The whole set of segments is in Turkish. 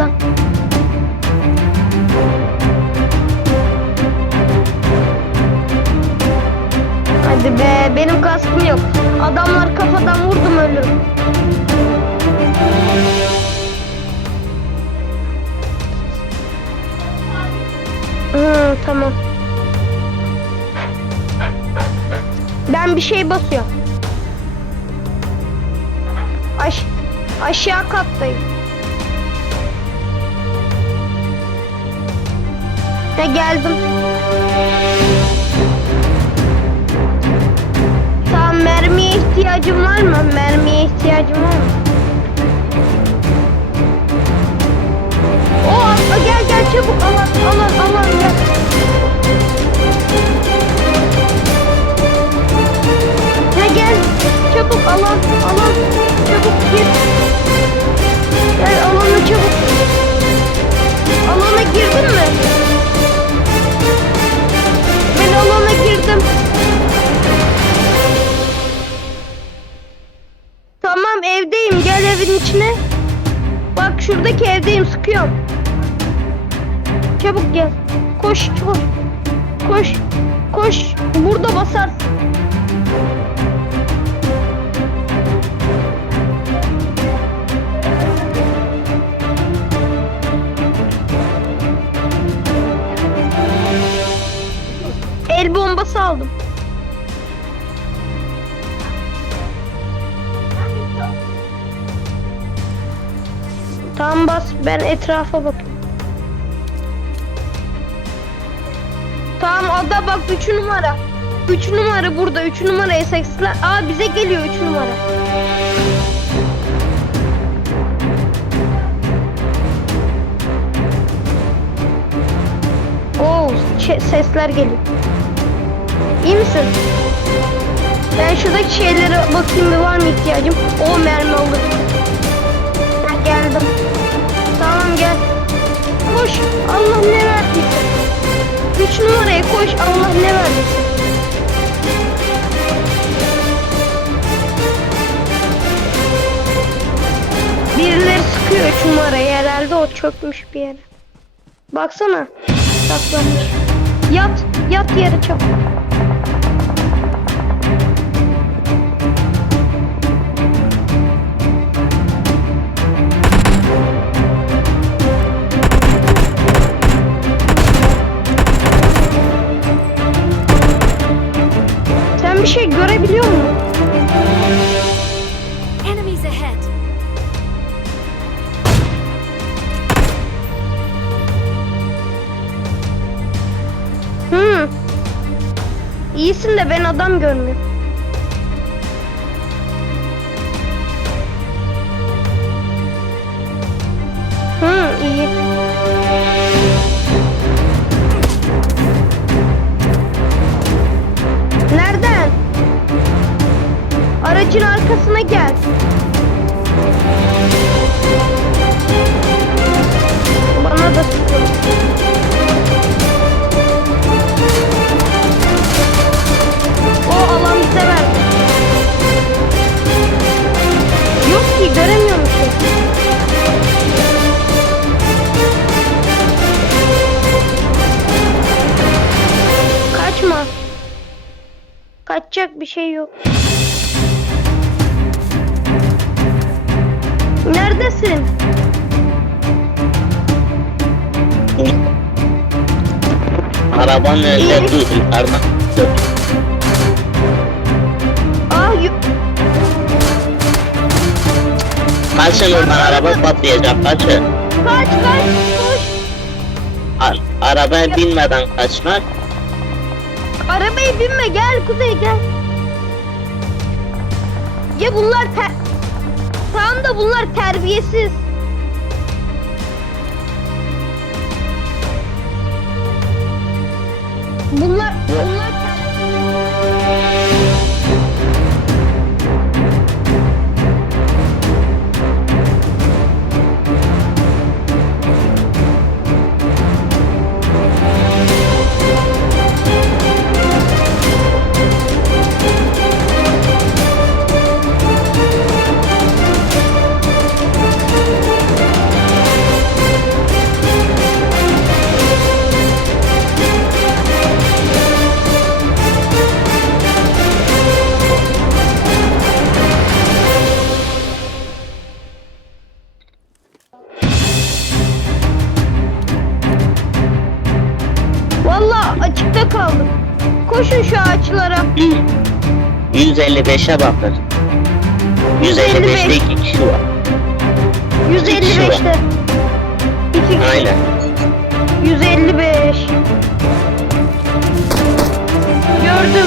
yukarıdan. Hadi be benim kaskım yok. Adamlar kafadan vurdum ölürüm. Hı, tamam. Ben bir şey basıyorum. Aş aşağı kattayım. De geldim. Tamam mermiye ihtiyacım var mı? Mermiye ihtiyacım var mı? O a- gel gel çabuk alan alan alan gel. Ha gel çabuk alan alan çabuk gir. Çabuk gel. Koş koş. Koş. Koş. Burada basar. El bombası aldım. Tamam bas ben etrafa bakıyorum. Tamam ada bak 3 numara. 3 numara burada 3 numaraya seksler. Aa bize geliyor 3 numara. Oo sesler geliyor. İyi misin? Ben şuradaki şeylere bakayım bir var mı ihtiyacım? O mermi olur. Ha, geldim. Tamam gel. Koş. Allah ne verdiyse. Üç numaraya koş. Allah ne verdiyse. Birileri sıkıyor üç numarayı. Herhalde o çökmüş bir yere. Baksana. Saklanmış. Yat. Yat yere çabuk. İyisin de ben adam görmüyorum. Hı iyi. Nereden? Aracın arkasına gel. Bana da sıkıyor. Kaçacak bir şey yok. Neredesin? Arabanın önünde dur. Aa yu- Kaçın oradan araba patlayacak kaçın. kaç kaç koş. A- arabaya binmeden kaçmak. Arabaya binme gel Kuzey gel. Ya bunlar ter... Tamam da bunlar terbiyesiz. Bunlar bunlar Koşun şu ağaçlara. 155'e bakın. 155'te iki kişi var. 155'te. İki kişi. Aynen. 155. Gördüm.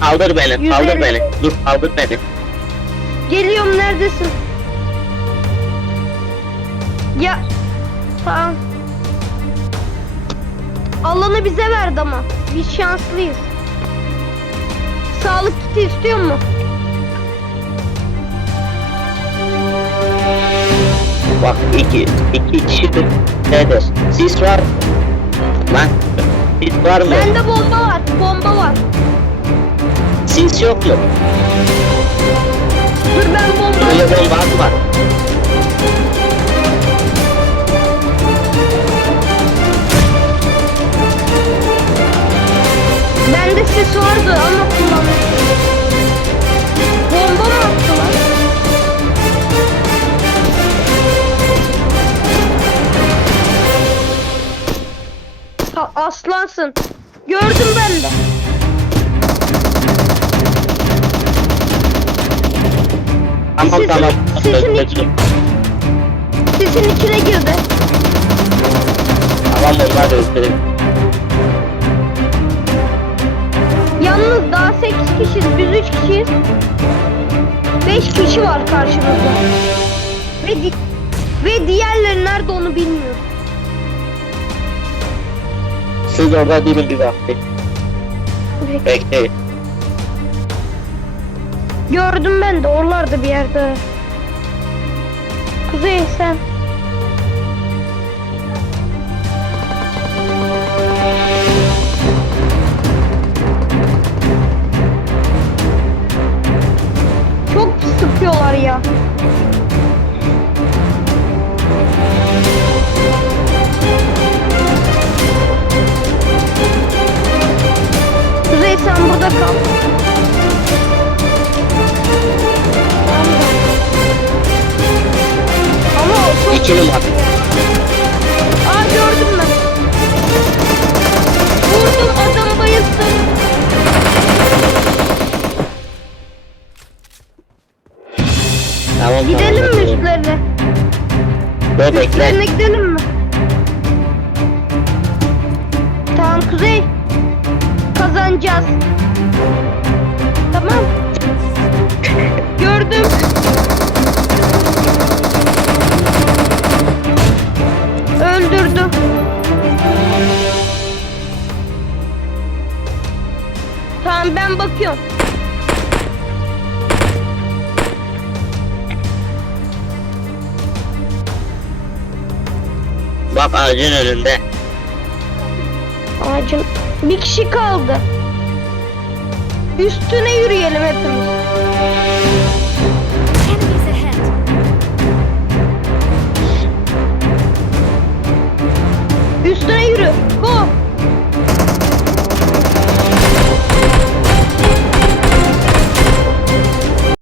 Kaldır beni, kaldır 150. beni. Dur kaldır beni. Geliyorum neredesin? Ya tamam. Alanı bize verdi ama. Biz şanslıyız. Sağlık kiti istiyor mu? Bak iki, iki kişidir. Nedir? Sis var mı? Lan sis var mı? Bende bomba var. Bomba var. Sis yok mu? Dur ben bomba. Böyle bomba atma. Sis vardı ama kullanmadım. Bomba mı attılar? Ha, aslansın. Gördüm ben de. Tamam tamam. sisin Dur, iç- dur. Sisin içine girdi. Tamam onlar öldürün. Yalnız daha 8 kişiyiz. Biz 3 kişiyiz. 5 kişi var karşımızda. Ve, di- ve diğerleri nerede onu bilmiyorum. Siz orada durun bir vakti. Bekleyin. Gördüm ben de oralarda bir yerde. Kuzey sen. Bekle. Üstlerine gidelim mi? Tamam Kuzey. Kazanacağız. Tamam. Gördüm. Öldürdüm. Tamam ben bakıyorum. Bak ağacın önünde. Ağacın bir kişi kaldı. Üstüne yürüyelim hepimiz. Üstüne yürü.